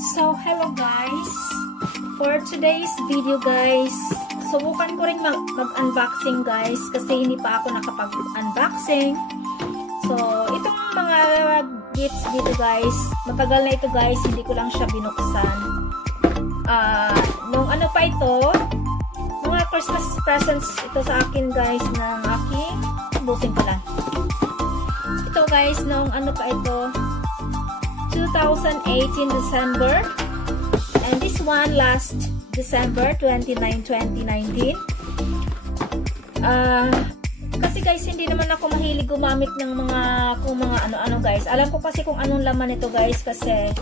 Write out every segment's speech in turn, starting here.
So, hello guys! For today's video guys, subukan ko rin mag-unboxing guys kasi hindi pa ako nakapag-unboxing. So, itong mga gifts dito guys, matagal na ito guys, hindi ko lang siya binuksan. Nung ano pa ito, mga Christmas presents ito sa akin guys ng aking, busin ko lang. Ito guys, nung ano pa ito, 2018 December, and this one last December 2019. Kasi guys, hindi naman ako mahilig gumamit ng mga ano-ano guys. Alam ko kasi kung anong laman ito guys, kasi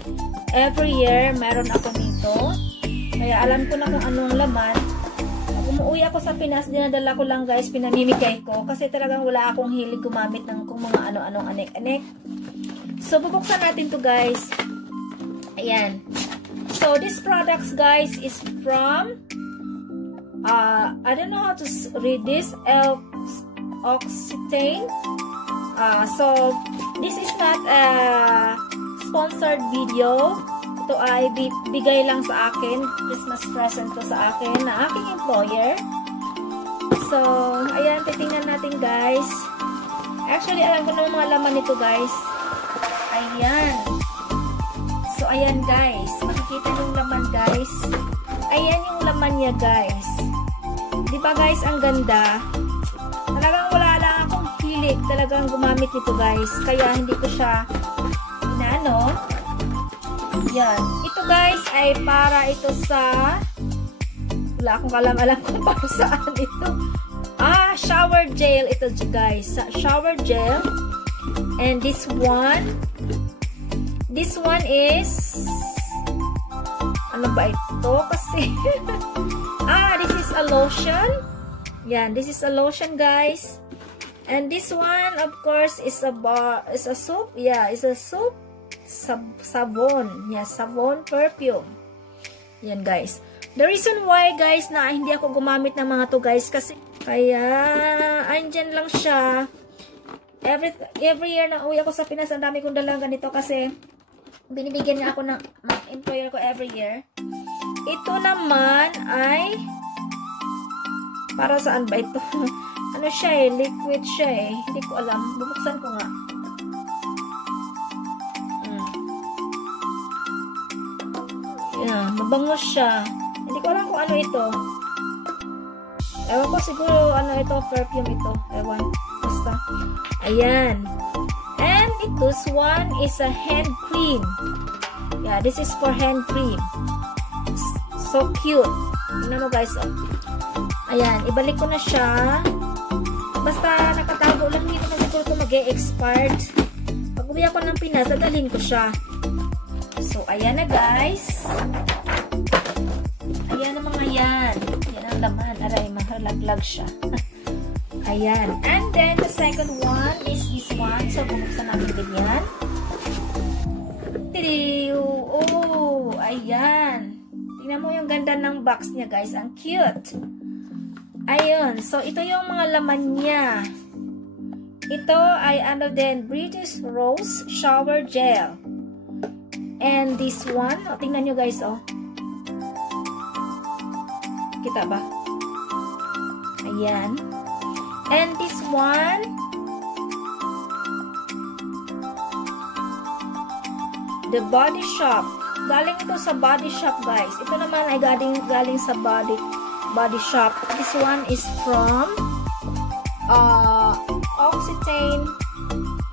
every year meron ako nito. Kaya alam ko na kung anong laman. Pag umuwi ako sa Pinas, dinadala ko lang guys, pinamimigay ko. Kasi talagang wala akong hilig gumamit ng kung mga ano-anong anek-anek. So, bubuksan natin to guys. Ayan. So, this products guys is from, I don't know how to read this, L'Occitane. So, this is not a sponsored video. Ito ay bigay lang sa akin. Christmas present to sa akin na aking employer. So, ayan, titingnan natin guys. Actually, alam ko na mga laman nito guys. Ayan. So, ayan guys. Makikita yung laman guys. Ayan yung laman niya guys. Diba guys, ang ganda. Talagang wala lang akong hilig talagang gumamit nito guys. Kaya hindi ko siya inaano. Yan. Ito guys ay para ito sa, wala akong alam kung para saan ito. Shower gel ito guys. Shower gel. And this one is, ano ba ito? Kasi, this is a lotion. Yan, this is a lotion guys. And this one, of course, is a soap. Yeah, is a soap. Savon. Yeah, savon perfume. Yan guys. The reason why guys na hindi ako gumamit ng mga to guys, kasi, kaya, andyan lang siya. Every year na uwi ako sa Pinas, ang dami kong dalang ganito kasi binibigyan niya ako ng employer ko every year. Ito naman ay para saan ba ito? Ano siya eh? Liquid siya eh. Hindi ko alam. Bubuksan ko nga. Yan. Mabango siya. Hindi ko alam kung ano ito. Ewan ko siguro ano ito. Perfume ito. Ewan. Basta. Ayan. And this one is a hand cream. Yeah, this is for hand cream. So cute. Tingnan mo guys. Ayan, ibalik ko na siya. Basta nakatago lang, hindi naman siguro ito mag-e-expired. Pag uwi ako ng Pinas, dadalhin ko siya. So, ayan na guys. Ayan na mga yan. Yan ang laman. Aray, mahalaglag siya. Ayan. And then, the second one is this one. So, bumuksan natin din yan. Oh, ayan. Tingnan mo yung ganda ng box niya, guys. Ang cute. Ayun. So, ito yung mga laman niya. Ito ay ano din, British Rose Shower Gel. And this one, tingnan nyo guys, oh. Kita ba? Ayan. And this one, the Body Shop. Galing ito sa Body Shop, guys. Ito naman ay galing sa Body Shop. This one is from L'Occitane.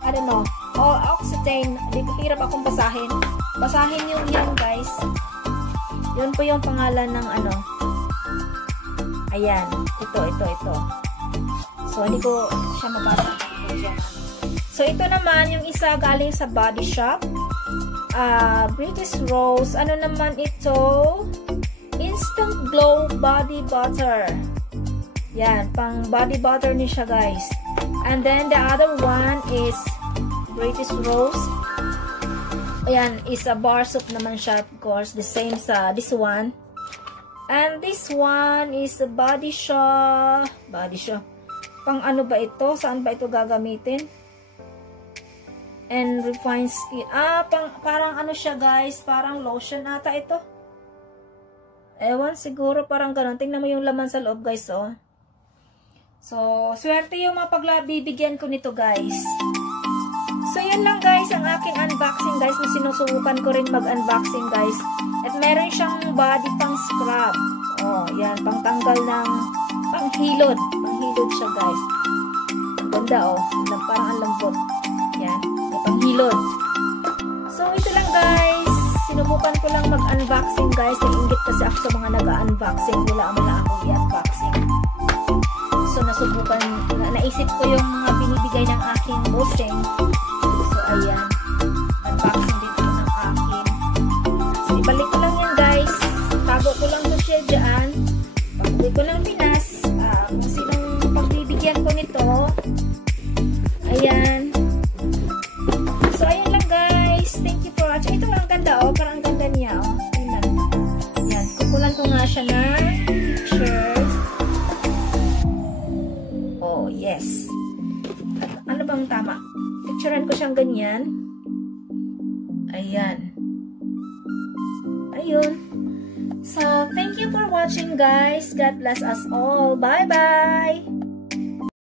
I don't know. L'Occitane. Hirap akong basahin. Basahin yung yan, guys. Yun po yung pangalan ng ano. Ayan. Ito. So, hindi ko siya mabasa. So, ito naman, yung isa galing sa Body Shop. British Rose. Ano naman ito? Instant Glow Body Butter. Yan, pang body butter ni siya, guys. And then, the other one is British Rose. Ayan, is a bar soap naman siya, of course. The same sa this one. And this one is a Body Shop. Body Shop. Pang ano ba ito? Saan ba ito gagamitin? and refined skin. Parang ano siya guys, parang lotion ata ito. Ewan, siguro parang ganun. Tingnan mo yung laman sa loob guys, oh. So, swerte yung mga pagbibigyan ko nito guys. So, yun lang guys, ang aking unboxing guys, na sinusubukan ko rin mag-unboxing guys. At meron siyang body pang scrub. Oh, yan, pang tanggal ng, panghilod. Panghilod siya guys. Ang ganda oh, parang ang lambot. Yan, may panghilod. So, ito lang guys. Sinubukan ko lang mag-unboxing guys. Nainggit kasi ako sa mga nag-unboxing. Wala mo na ako i-unboxing. So, nasubukan, naisip ko yung mga binibigay ng aking bossing. So, ayan. Unboxing din ako ng akin. So, ibalik ko lang yan guys. Tago ko lang to siya dyan. Pag-uwi ko ng Pinas. Kung sinong pagbibigyan ko nito. Ayan. So, ayan lang guys. Thank you for watching. Ito ang ganda oh. Parang ang ganda niya oh. Ayan. Ayan. Kukulan ko nga siya na pictures. Oh, yes. At ano bang tama? Picturean ko siyang ganyan. Ayan. Ayun. So, thank you for watching guys. God bless us all. Bye-bye!